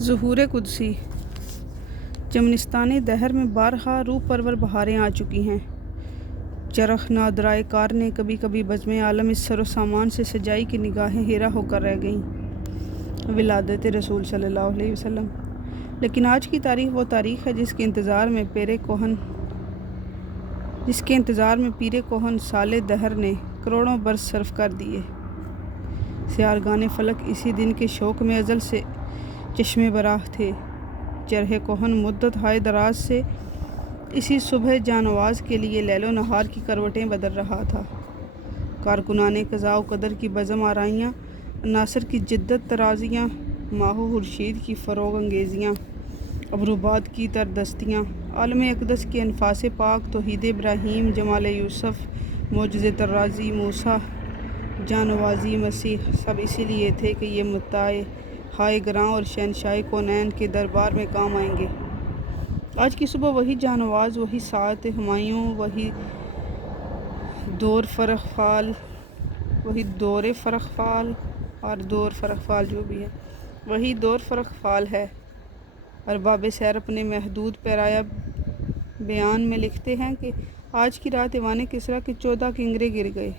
ظہور قدسی۔ چمنستان دہر میں بارہا روح پرور بہاریں آ چکی ہیں۔ چرخ نادرائے کار نے کبھی کبھی بزم عالم اس سر و سامان سے سجائی کہ نگاہیں حیرہ ہو کر رہ گئیں۔ ولادت رسول صلی اللہ علیہ وسلم۔ لیکن آج کی تاریخ وہ تاریخ ہے جس کے انتظار میں پیر کوہن سال دہر نے کروڑوں برس صرف کر دیے۔ سیارگان فلک اسی دن کے شوق میں ازل سے چشم براہ تھے۔ چرخ کوہن مدت ہائے دراز سے اسی صبح جانواز کے لیے لیل و نہار کی کروٹیں بدل رہا تھا۔ کارکنان قضاء و قدر کی بزم آرائیاں، عناصر کی جدت ترازیاں، ماہ و خورشید کی فروغ انگیزیاں، ابروباد کی تردستیاں، عالم اقدس کے انفاس پاک، توحید ابراہیم، جمال یوسف، معجزے طرازی موسیٰ، جانوازی مسیح، سب اسی لیے تھے کہ یہ متاع ہائے گراں اور شہنشاہ کونین کے دربار میں کام آئیں گے۔ آج کی صبح وہی جانواز، وہی ساعت ہمایوں، وہی دور فرخ فال ہے۔ ارباب سیر اپنے محدود پیرایہ بیان میں لکھتے ہیں کہ آج کی رات ایوان کسریٰ کے 14 کنگرے گر گئے،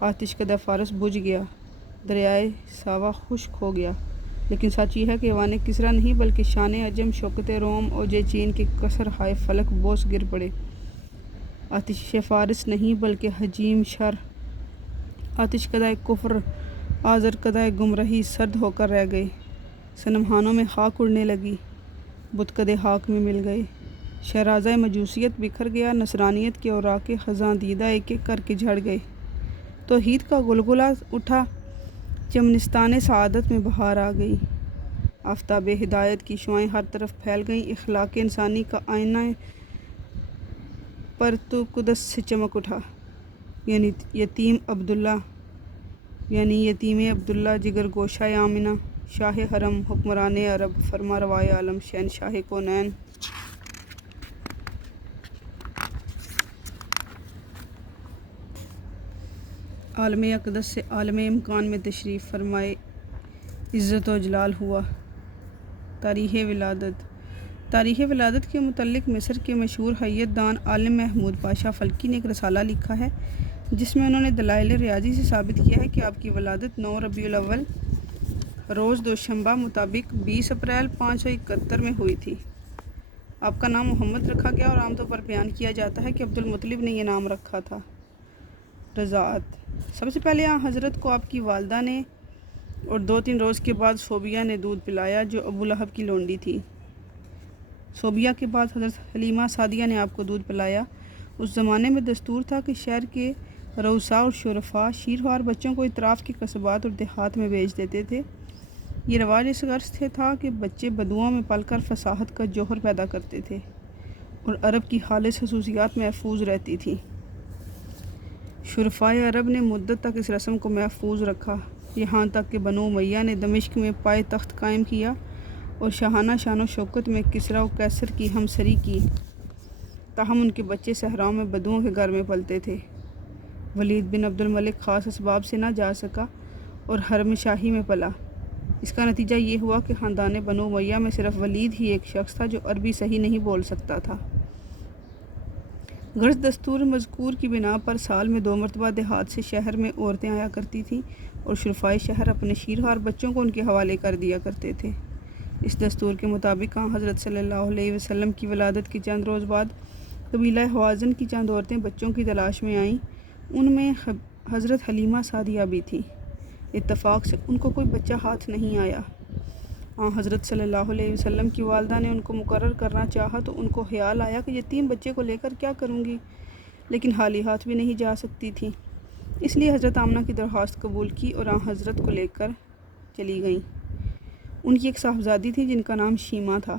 آتش کدہ فارس بجھ گیا، دریائے ساوا خشک ہو گیا۔ لیکن سچ یہ ہے کہ ایوان کسریٰ نہیں بلکہ شان عجم، شوکت روم، اوج چین کے قصر ہائے فلک بوس گر پڑے۔ آتش فارس نہیں بلکہ حجیم شر، آتش کدہ کفر، آذر کدہ گمراہی سرد ہو کر رہ گئے۔ صنمخانوں میں خاک اڑنے لگی، بت کدے خاک میں مل گئے۔ شہرازہ مجوسیت بکھر گیا، نصرانیت کے اوراق خزاں دیدہ ایک ایک کر کے جھڑ گئے۔ توحید کا گلگلہ اٹھا، چمنستان سعادت میں بہار آ گئی۔ آفتاب ہدایت کی شعاعیں ہر طرف پھیل گئیں، اخلاق انسانی کا آئینہ پرتو قدس سے چمک اٹھا۔ یعنی یتیم عبداللہ، جگر گوشہ آمنہ، شاہ حرم، حکمران عرب، فرما روائے عالم، شہنشاہ کونین۔ عالم اقدس سے عالم امکان میں تشریف فرمائے، عزت و جلال ہوا۔ تاریخ ولادت کے متعلق مصر کے مشہور حیت دان عالم محمود پاشا فلکی نے ایک رسالہ لکھا ہے جس میں انہوں نے دلائل ریاضی سے ثابت کیا ہے کہ آپ کی ولادت 9 ربیع الاول روز دوشنبہ مطابق 20 اپریل 571 میں ہوئی تھی۔ آپ کا نام محمد رکھا گیا اور عام طور پر بیان کیا جاتا ہے کہ عبد المطلب نے یہ نام رکھا تھا۔ رضاعت۔ سب سے پہلے حضرت کو آپ کی والدہ نے اور 2-3 روز کے بعد صوبیہ نے دودھ پلایا جو ابو لہب کی لونڈی تھی۔ صوبیہ کے بعد حضرت حلیمہ سعدیہ نے آپ کو دودھ پلایا۔ اس زمانے میں دستور تھا کہ شہر کے رؤساء اور شرفاء شیرخوار بچوں کو اطراف کے قصبات اور دیہات میں بھیج دیتے تھے۔ یہ رواج اس غرض سے تھا کہ بچے بدوؤں میں پل کر فصاحت کا جوہر پیدا کرتے تھے اور عرب کی خالص خصوصیات محفوظ رہتی تھیں۔ شرفائے عرب نے مدت تک اس رسم کو محفوظ رکھا، یہاں تک کہ بنو امیہ نے دمشق میں پائے تخت قائم کیا اور شاہانہ شان و شوکت میں کسریٰ و قیصر کی ہمسری کی۔ تاہم ان کے بچے صحراؤں میں بدوؤں کے گھر میں پلتے تھے۔ ولید بن عبد الملک خاص اسباب سے نہ جا سکا اور حرم شاہی میں پلا۔ اس کا نتیجہ یہ ہوا کہ خاندان بنو امیہ میں صرف ولید ہی ایک شخص تھا جو عربی صحیح نہیں بول سکتا تھا۔ غرض دستور مذکور کی بنا پر سال میں 2 مرتبہ دیہات سے شہر میں عورتیں آیا کرتی تھیں اور شرفائے شہر اپنے شیرخوار بچوں کو ان کے حوالے کر دیا کرتے تھے۔ اس دستور کے مطابق حضرت صلی اللہ علیہ وسلم کی ولادت کے چند روز بعد قبیلہ حوازن کی چند عورتیں بچوں کی تلاش میں آئیں۔ ان میں حضرت حلیمہ سعدیہ بھی تھیں۔ اتفاق سے ان کو کوئی بچہ ہاتھ نہیں آیا۔ حضرت صلی اللہ علیہ وسلم کی والدہ نے ان کو مقرر کرنا چاہا تو ان کو خیال آیا کہ یتیم بچے کو لے کر کیا کروں گی، لیکن خالی ہاتھ بھی نہیں جا سکتی تھیں۔ اس لیے حضرت آمنہ کی درخواست قبول کی اور حضرت کو لے کر چلی گئیں۔ ان کی ایک صاحبزادی تھی جن کا نام شیمہ تھا۔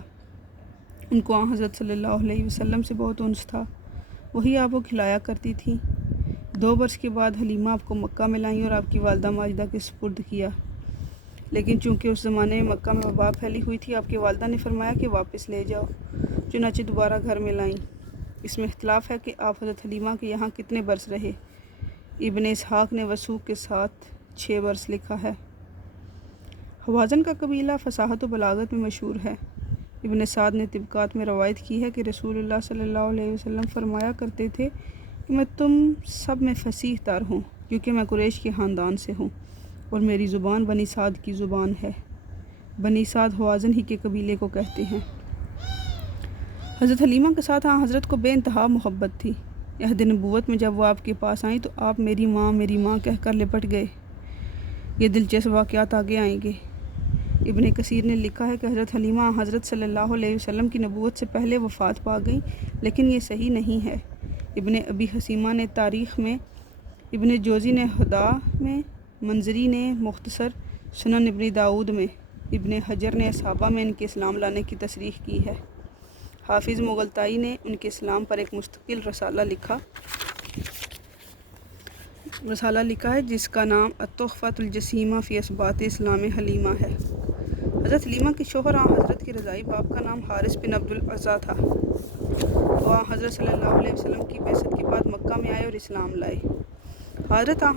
ان کو حضرت صلی اللہ علیہ وسلم سے بہت انس تھا، وہی آپ کو کھلایا کرتی تھیں۔ 2 برس کے بعد حلیمہ آپ کو مکہ میں لائیں اور آپ کی والدہ ماجدہ کے سپرد کیا۔ لیکن چونکہ اس زمانے میں مکہ میں وبا پھیلی ہوئی تھی، آپ کی والدہ نے فرمایا کہ واپس لے جاؤ، چنانچہ دوبارہ گھر میں لائیں۔ اس میں اختلاف ہے کہ آپ حضرت حلیمہ کے یہاں کتنے برس رہے۔ ابن اسحاق نے وثوق کے ساتھ 6 برس لکھا ہے۔ حوازن کا قبیلہ فصاحت و بلاغت میں مشہور ہے۔ ابن سعد نے طبقات میں روایت کی ہے کہ رسول اللہ صلی اللہ علیہ وسلم فرمایا کرتے تھے کہ میں تم سب میں فصیح تر ہوں، کیونکہ میں قریش کے خاندان سے ہوں اور میری زبان بنی سعد کی زبان ہے۔ بنی سعد حوازن ہی کے قبیلے کو کہتے ہیں۔ حضرت حلیمہ کے ساتھ حضرت کو بے انتہا محبت تھی۔ عہد نبوت میں جب وہ آپ کے پاس آئیں تو آپ میری ماں کہہ کر لپٹ گئے۔ یہ دلچسپ واقعات آگے آئیں گے۔ ابن کثیر نے لکھا ہے کہ حضرت حلیمہ حضرت صلی اللہ علیہ وسلم کی نبوت سے پہلے وفات پا گئیں، لیکن یہ صحیح نہیں ہے۔ ابن ابی حسیمہ نے تاریخ میں، ابن جوزی نے ہدا میں، منذری نے مختصر سنن ابن داؤد میں، ابن حجر نے اصحابہ میں ان کے اسلام لانے کی تصریح کی ہے۔ حافظ مغلطائی نے ان کے اسلام پر ایک مستقل رسالہ لکھا ہے جس کا نام التحفۃ الجسیمہ فی اثبات اسلام حلیمہ ہے۔ حضرت حلیمہ کے شوہر حضرت کے رضاعی باپ کا نام حارث بن عبد العزیٰ تھا۔ وہ حضرت صلی اللہ علیہ وسلم کی بعثت کے بعد مکہ میں آئے اور اسلام لائے۔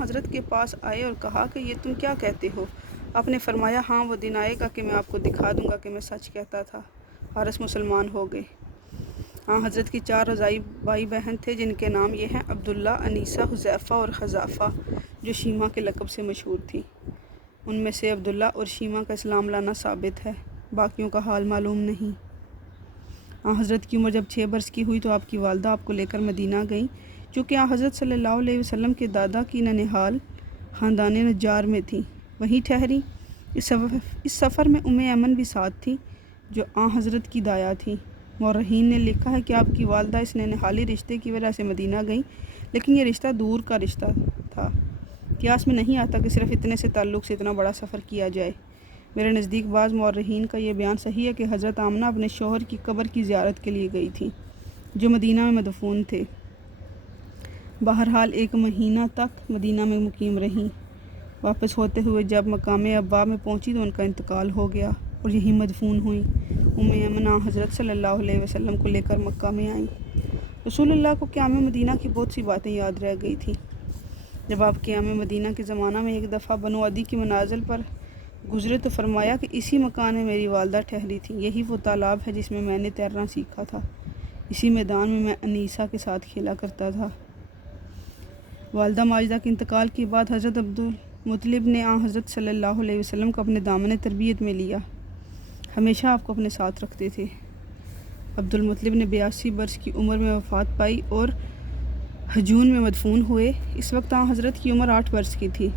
حضرت کے پاس آئے اور کہا کہ یہ تم کیا کہتے ہو؟ آپ نے فرمایا ہاں، وہ دن آئے گا کہ میں آپ کو دکھا دوں گا کہ میں سچ کہتا تھا۔ حارث مسلمان ہو گئے۔ حضرت کے 4 رضاعی بھائی بہن تھے جن کے نام یہ ہیں: عبداللہ، انیسہ، حذیفہ اور خزافہ، جو شیمہ کے لقب سے مشہور تھی۔ ان میں سے عبداللہ اور شیمہ کا اسلام لانا ثابت ہے، باقیوں کا حال معلوم نہیں۔ حضرت کی عمر جب 6 برس کی ہوئی تو آپ کی والدہ آپ کو لے کر مدینہ گئیں، چونکہ حضرت صلی اللہ علیہ وسلم کے دادا کی ننہال خاندان نجار میں تھی، وہیں ٹھہری۔ اس سفر میں ایمن بھی ساتھ تھی، جو حضرت کی دایا تھی۔ مورخین نے لکھا ہے کہ آپ کی والدہ اس ننہالی رشتے کی وجہ سے مدینہ گئیں، لیکن یہ رشتہ دور کا رشتہ تھا۔ قیاس میں نہیں آتا کہ صرف اتنے سے تعلق سے اتنا بڑا سفر کیا جائے۔ میرے نزدیک بعض مورخین کا یہ بیان صحیح ہے کہ حضرت آمنہ اپنے شوہر کی قبر کی زیارت کے لیے گئی تھیں، جو مدینہ میں مدفون تھے۔ بہرحال 1 مہینہ تک مدینہ میں مقیم رہیں۔ واپس ہوتے ہوئے جب مقام ابوا میں پہنچی تو ان کا انتقال ہو گیا اور یہیں مدفون ہوئیں۔ ایمن حضرت صلی اللہ علیہ وسلم کو لے کر مکہ میں آئیں۔ رسول اللہ کو قیام مدینہ کی بہت سی باتیں یاد رہ گئی تھیں۔ جب آپ قیام مدینہ کے زمانہ میں ایک دفعہ بنو عدی کی منازل پر گزرے تو فرمایا کہ اسی مکان میں میری والدہ ٹھہری تھی، یہی وہ تالاب ہے جس میں نے تیرنا سیکھا تھا، اسی میدان میں انیسہ کے ساتھ کھیلا کرتا تھا۔ والدہ ماجدہ کے انتقال کے بعد حضرت عبدالمطلب نے حضرت صلی اللہ علیہ وسلم کو اپنے دامن تربیت میں لیا، ہمیشہ آپ کو اپنے ساتھ رکھتے تھے۔ عبدالمطلب نے 82 برس کی عمر میں وفات پائی اور حجون میں مدفون ہوئے۔ اس وقت حضرت کی عمر 8 برس کی تھی۔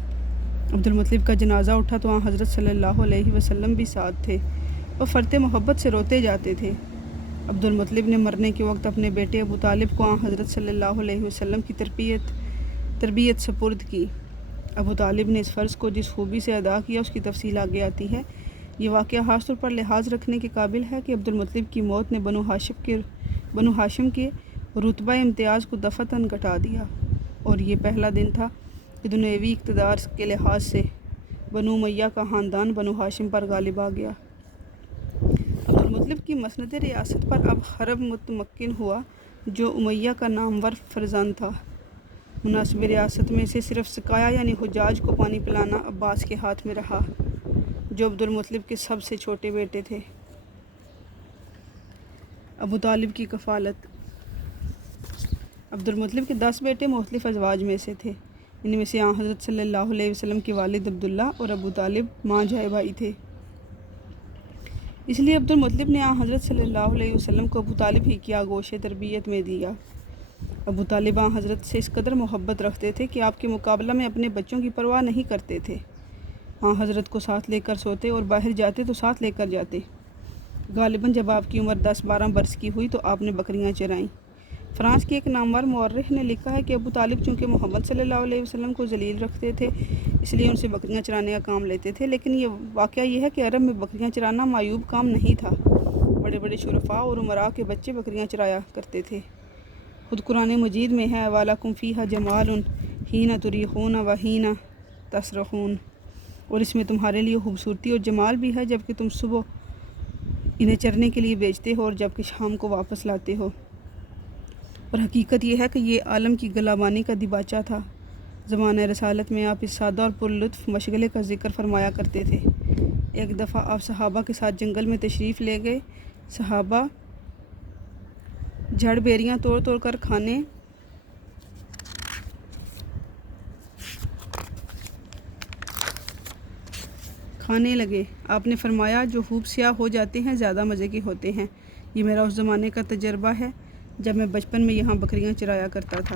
عبدالمطلب کا جنازہ اٹھا تو حضرت صلی اللہ علیہ وسلم بھی ساتھ تھے اور فرط محبت سے روتے جاتے تھے۔ عبدالمطلب نے مرنے کے وقت اپنے بیٹے ابو طالب کو حضرت صلی اللہ علیہ وسلم کی تربیت سپرد کی۔ ابو طالب نے اس فرض کو جس خوبی سے ادا کیا اس کی تفصیل آگے آتی ہے۔ یہ واقعہ خاص طور پر لحاظ رکھنے کے قابل ہے کہ عبدالمطلب کی موت نے بنو ہاشم کے رتبہ امتیاز کو دفعتاً گھٹا دیا، اور یہ پہلا دن تھا کہ دنیوی اقتدار کے لحاظ سے بنو امیہ کا خاندان بنو ہاشم پر غالب آ گیا۔ عبدالمطلب کی مسند ریاست پر اب حرب متمکن ہوا، جو امیہ کا نامور فرزند تھا۔ مناسب ریاست میں سے صرف سقایا یعنی حجاج کو پانی پلانا عباس کے ہاتھ میں رہا، جو عبدالمطلب کے سب سے چھوٹے بیٹے تھے۔ ابو طالب کی کفالت۔ عبدالمطلب کے 10 بیٹے مختلف ازواج میں سے تھے۔ ان میں سے حضرت صلی اللہ علیہ وسلم کے والد عبداللہ اور ابو طالب ماں جائے بھائی تھے، اس لیے عبدالمطلب نے حضرت صلی اللہ علیہ وسلم کو ابو طالب ہی کی آغوش تربیت میں دیا۔ ابو طالب حضرت سے اس قدر محبت رکھتے تھے کہ آپ کے مقابلہ میں اپنے بچوں کی پرواہ نہیں کرتے تھے۔ حضرت کو ساتھ لے کر سوتے اور باہر جاتے تو ساتھ لے کر جاتے۔ غالباً جب آپ کی عمر 10-12 برس کی ہوئی تو آپ نے بکریاں چرائیں۔ فرانس کے ایک نامور مورخ نے لکھا ہے کہ ابو طالب چونکہ محمد صلی اللہ علیہ وسلم کو ذلیل رکھتے تھے، اس لیے ان سے بکریاں چرانے کا کام لیتے تھے، لیکن یہ واقعہ یہ ہے کہ عرب میں بکریاں چرانا معیوب کام نہیں تھا۔ بڑے بڑے شرفاء اور امراء کے بچے بکریاں چرایا کرتے تھے۔ خود قرآن مجید میں ہے وَلَکُمْ فِیہا جَمَالٌ حِینَ تُرِیحُونَ وَحِینَ تَسْرَحُونَ، اور اس میں تمہارے لیے خوبصورتی اور جمال بھی ہے جبکہ تم صبح انہیں چرنے کے لیے بیچتے ہو اور جبکہ شام کو واپس لاتے ہو۔ اور حقیقت یہ ہے کہ یہ عالم کی گلابانی کا دیباچہ تھا۔ زمانہ رسالت میں آپ اس سادہ اور پرلطف مشغلے کا ذکر فرمایا کرتے تھے۔ ایک دفعہ آپ صحابہ کے ساتھ جنگل میں تشریف لے گئے۔ صحابہ جھڑ بیریاں توڑ توڑ کر کھانے لگے۔ آپ نے فرمایا جو خوب سیاہ ہو جاتے ہیں زیادہ مزے کے ہوتے ہیں۔ یہ میرا اس زمانے کا تجربہ ہے جب میں بچپن میں یہاں بکریاں چرایا کرتا تھا۔